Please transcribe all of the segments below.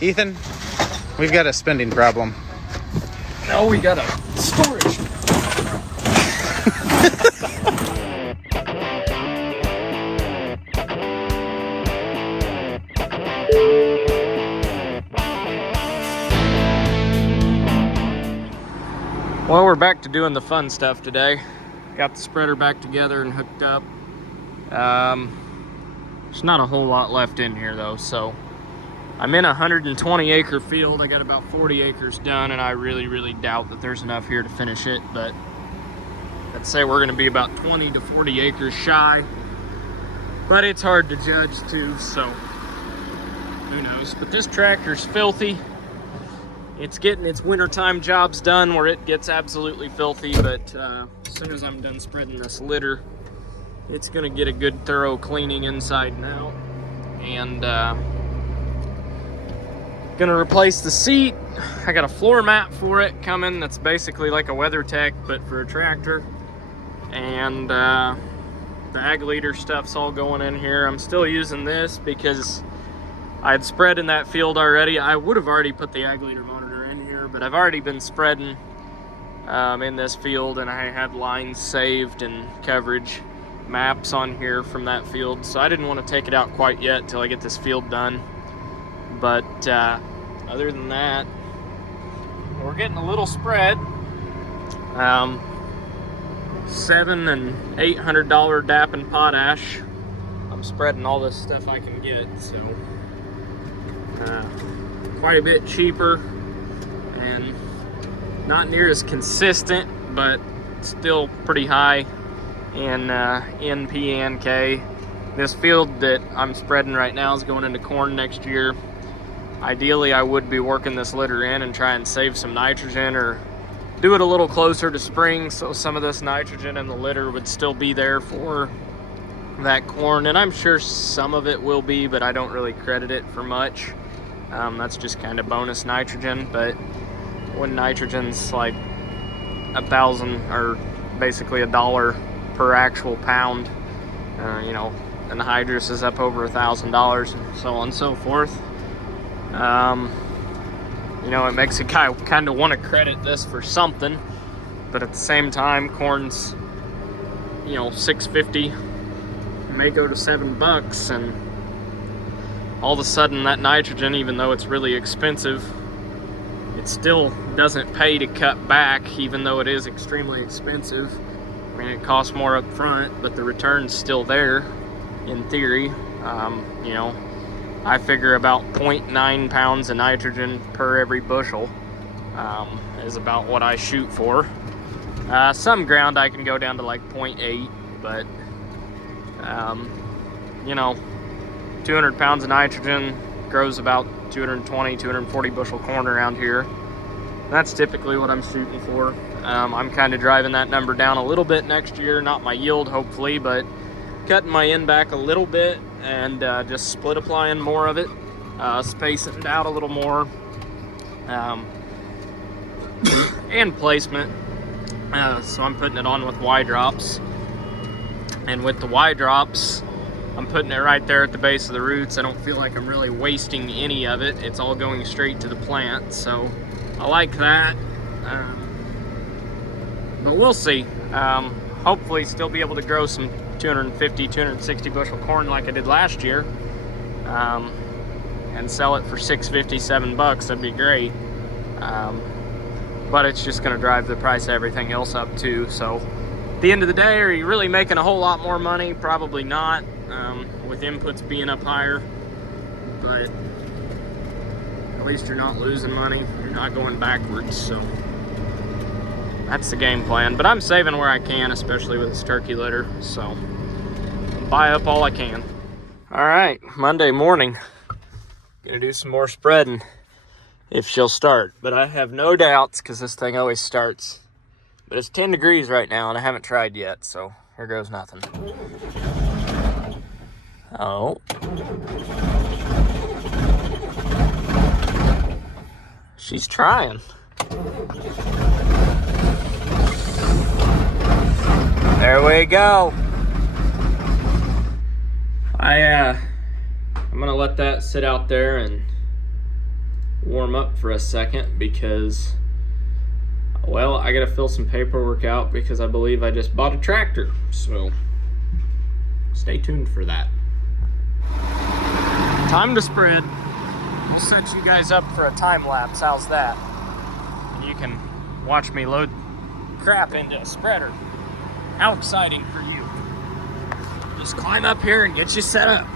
Ethan, we've got a spending problem. No, we got a storage. Well, we're back to doing the fun stuff today. Got the spreader back together and hooked up. There's not a whole lot left in here though, so I'm in a 120 acre field. I got about 40 acres done, and I really doubt that there's enough here to finish it, but I'd say we're gonna be about 20 to 40 acres shy, but it's hard to judge too, so who knows. But this tractor's filthy. It's getting its wintertime jobs done where it gets absolutely filthy, but as soon as I'm done spreading this litter, it's gonna get a good thorough cleaning inside and out. And gonna replace the seat. I got a floor mat for it coming that's basically like a WeatherTech but for a tractor. And the ag leader stuff's all going in here. I'm still using this because I had spread in that field already. I would have already put the ag leader monitor in here, but I've already been spreading in this field, and I had lines saved and coverage maps on here from that field, so I didn't want to take it out quite yet until I get this field done. But other than that, we're getting a little spread. $700 and $800 DAP and potash. I'm spreading all this stuff I can get, so quite a bit cheaper and not near as consistent, but still pretty high in NPK. This field that I'm spreading right now is going into corn next year. Ideally, I would be working this litter in and try and save some nitrogen, or do it a little closer to spring so some of this nitrogen in the litter would still be there for that corn. And I'm sure some of it will be, but I don't really credit it for much. That's just kind of bonus nitrogen. But when nitrogen's like 1,000 or basically $1 per actual pound, you know, anhydrous is up over $1,000 and so on and so forth. You know, it makes a guy kind of want to credit this for something, but at the same time, corn's, you know, $6.50, may go to $7, and all of a sudden that nitrogen, even though it's really expensive, it still doesn't pay to cut back, even though it is extremely expensive. I mean, it costs more up front, but the return's still there in theory. You know, I figure about 0.9 pounds of nitrogen per every bushel is about what I shoot for. Some ground I can go down to like 0.8, but you know, 200 pounds of nitrogen grows about 220, 240 bushel corn around here. That's typically what I'm shooting for. I'm kind of driving that number down a little bit next year, not my yield hopefully, but cutting my end back a little bit and just split applying more of it, spacing it out a little more, and placement. So I'm putting it on with Y drops, and with the Y drops I'm putting it right there at the base of the roots. I don't feel like I'm really wasting any of it. It's all going straight to the plant, so I like that. But we'll see. Hopefully still be able to grow some 250, 260 bushel corn like I did last year, and sell it for $6.50, $7. That'd be great. But it's just going to drive the price of everything else up too. So at the end of the day, are you really making a whole lot more money? Probably not, with inputs being up higher, but at least you're not losing money. You're not going backwards, so that's the game plan. But I'm saving where I can, especially with this turkey litter, so buy up all I can. All right, Monday morning, gonna do some more spreading if she'll start, but I have no doubts because this thing always starts. But it's 10 degrees right now and I haven't tried yet, so here goes nothing. Oh, she's trying. There we go. I'm gonna let that sit out there and warm up for a second because, well, I gotta fill some paperwork out because I believe I just bought a tractor. So stay tuned for that. Time to spread. We'll set you guys up for a time lapse. How's that? And you can watch me load crap into a spreader. How exciting for you. Just climb up here and get you set up.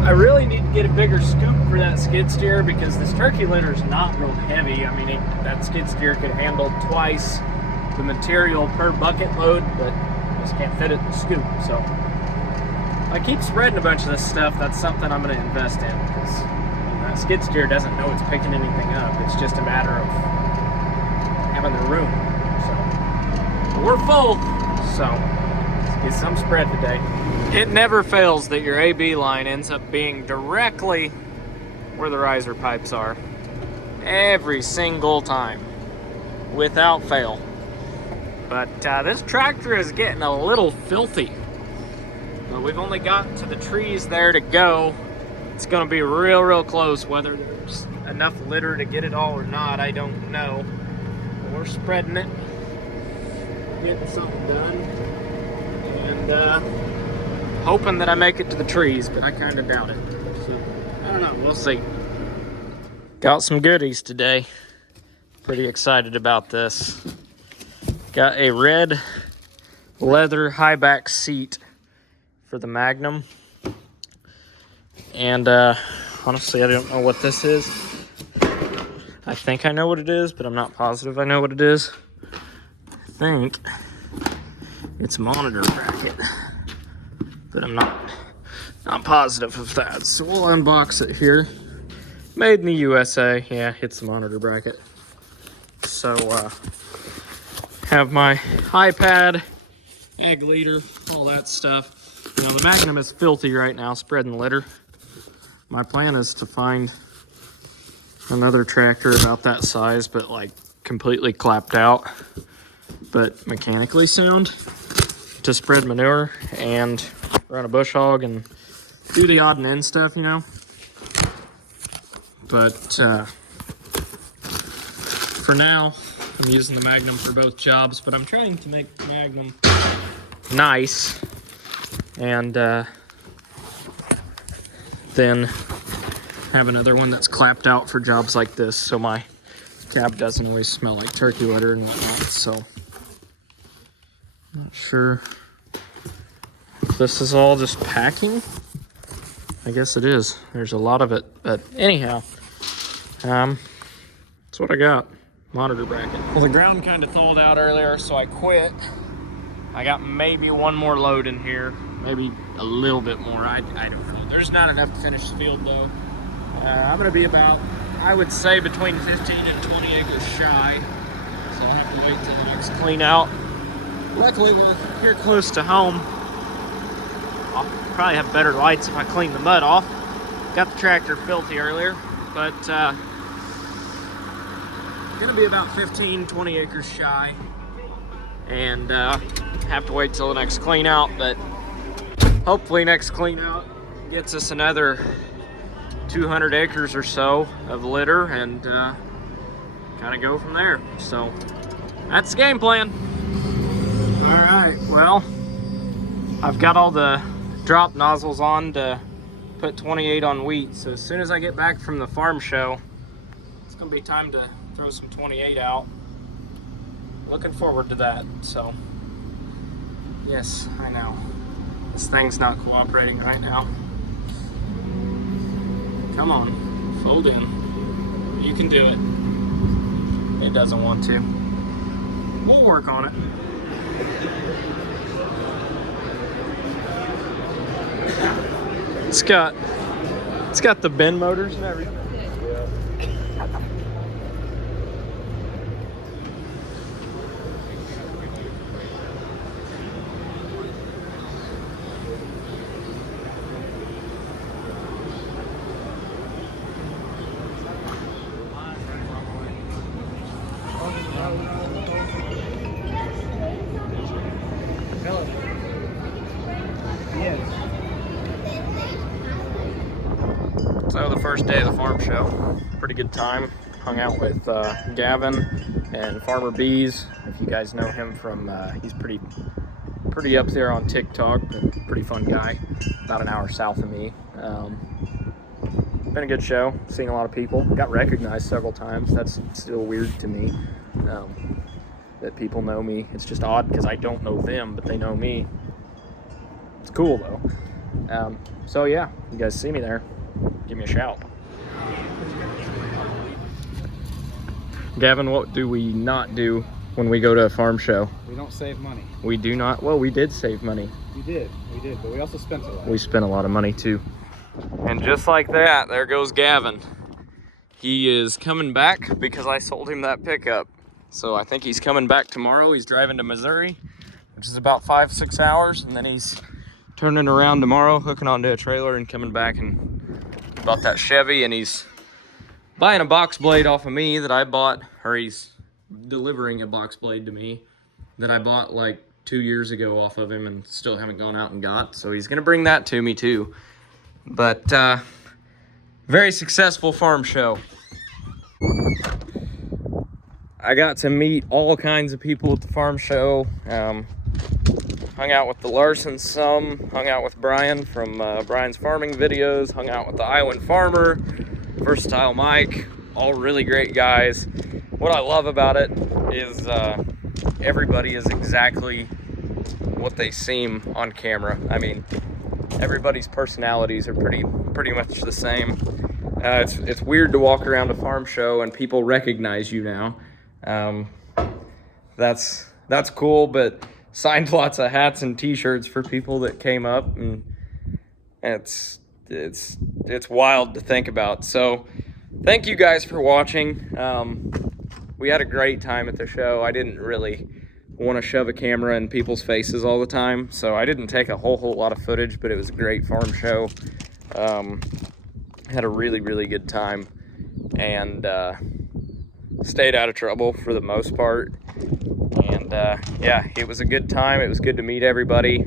I really need to get a bigger scoop for that skid steer because this turkey litter is not real heavy. I mean, that skid steer could handle twice the material per bucket load, but I just can't fit it in the scoop. So if I keep spreading a bunch of this stuff, that's something I'm going to invest in because that skid steer doesn't know it's picking anything up. It's just a matter of having the room. So but we're full, so let's get some spread today. It never fails that your AB line ends up being directly where the riser pipes are. Every single time, without fail. But this tractor is getting a little filthy. But we've only got to the trees there to go. It's gonna be real close. Whether there's enough litter to get it all or not, I don't know. But we're spreading it, getting something done, and hoping that I make it to the trees, but I kind of doubt it. So, I don't know, we'll see. Got some goodies today. Pretty excited about this. Got a red leather high back seat for the Magnum. And honestly, I don't know what this is. I think I know what it is, but I'm not positive I know what it is. I think it's a monitor bracket, but I'm not positive of that. So we'll unbox it here. Made in the USA. Yeah, it's the monitor bracket. So have my iPad, egg leader, all that stuff. You know, the Magnum is filthy right now, spreading litter. My plan is to find another tractor about that size, but like completely clapped out, but mechanically sound, to spread manure and run a bush hog and do the odd and end stuff, you know. But for now, I'm using the Magnum for both jobs, but I'm trying to make the Magnum nice and then have another one that's clapped out for jobs like this, so my cab doesn't always smell like turkey litter and whatnot. So not sure if this is all just packing. I guess it is. There's a lot of it, but anyhow, that's what I got. Monitor bracket. Well, the ground kind of thawed out earlier, so I quit. I got maybe one more load in here, maybe a little bit more. I don't know. There's not enough to finish the field though. I'm gonna be about, I would say, between 15 and 20 acres shy, so I'll have to wait till the next clean out. Luckily, we're here close to home. I'll probably have better lights if I clean the mud off. Got the tractor filthy earlier, but gonna be about 15, 20 acres shy, and have to wait till the next clean out, but hopefully next clean out gets us another 200 acres or so of litter and kind of go from there. So that's the game plan. All right, well, I've got all the drop nozzles on to put 28 on wheat, so as soon as I get back from the farm show, it's gonna be time to throw some 28 out. Looking forward to that. So yes, I know this thing's not cooperating right now. Come on, fold in. You can do it. It doesn't want to. We'll work on it. It's got the bin motors and everything. first day of the farm show. Pretty good time. Hung out with Gavin and Farmer Bees. If you guys know him from, he's pretty up there on TikTok. Pretty fun guy. About an hour south of me. Been a good show. Seen a lot of people. Got recognized several times. That's still weird to me. That people know me. It's just odd because I don't know them, but they know me. It's cool though. So yeah, you guys see me there, give me a shout. Gavin, what do we not do when we go to a farm show? We don't save money. We do not. Well, we did save money. We did, but we also spent a lot. We spent a lot of money too. And just like that, there goes Gavin. He is coming back because I sold him that pickup. So I think he's coming back tomorrow. He's driving to Missouri, which is about 5-6 hours. And then he's turning around tomorrow, hooking onto a trailer and coming back, and bought that Chevy. And he's buying a box blade off of me that I bought, or he's delivering a box blade to me that I bought like 2 years ago off of him and still haven't gone out and got. So he's gonna bring that to me too. But very successful farm show. I got to meet all kinds of people at the farm show. Hung out with the Larsons some, hung out with Brian from Brian's farming videos, hung out with the Iowan Farmer, Versatile Mike, all really great guys. What I love about it is everybody is exactly what they seem on camera. I mean, everybody's personalities are pretty much the same. It's weird to walk around a farm show and people recognize you now. That's cool, but signed lots of hats and t-shirts for people that came up, and it's wild to think about. So thank you guys for watching. We had a great time at the show. I didn't really want to shove a camera in people's faces all the time, so I didn't take a whole lot of footage, but it was a great farm show. Had a really good time, and stayed out of trouble for the most part. And yeah, it was a good time. It was good to meet everybody,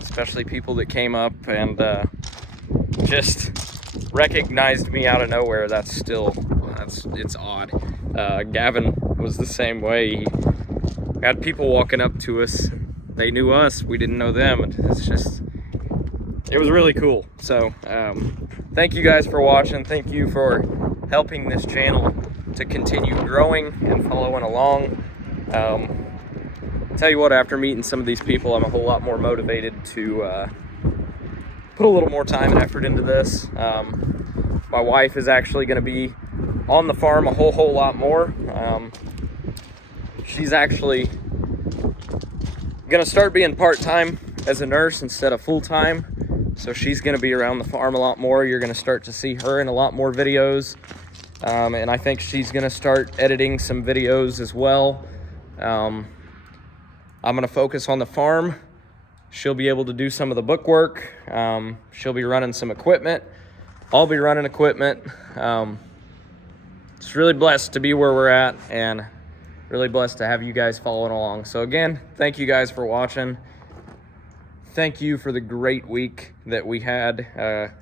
especially people that came up and just recognized me out of nowhere. It's odd. Gavin was the same way. He had people walking up to us. They knew us. We didn't know them. It was really cool. So thank you guys for watching. Thank you for helping this channel to continue growing and following along. Tell you what, after meeting some of these people, I'm a whole lot more motivated to put a little more time and effort into this. My wife is actually going to be on the farm a whole lot more. She's actually going to start being part-time as a nurse instead of full-time. So she's going to be around the farm a lot more. You're going to start to see her in a lot more videos. And I think she's going to start editing some videos as well. I'm going to focus on the farm. She'll be able to do some of the book work. She'll be running some equipment. I'll be running equipment. It's really blessed to be where we're at, and really blessed to have you guys following along. So again, thank you guys for watching. Thank you for the great week that we had.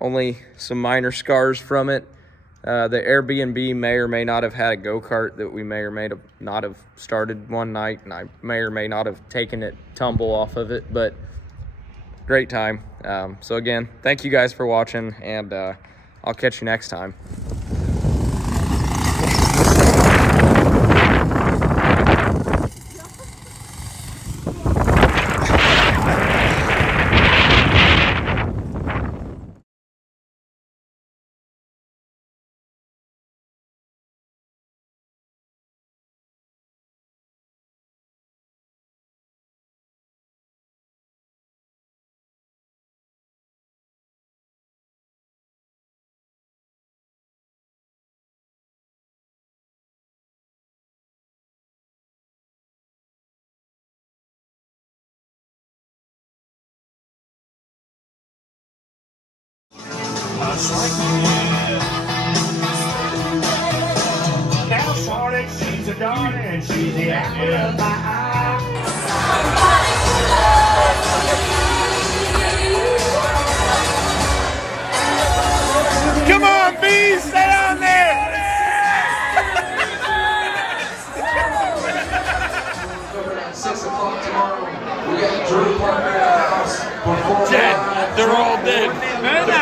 Only some minor scars from it. The Airbnb may or may not have had a go-kart that we may or may not have started one night, and I may or may not have taken it tumble off of it, but great time. So again, thank you guys for watching, and I'll catch you next time. Now Sonic, she's a darling, she's the apple of my eye. Dead. They're all dead.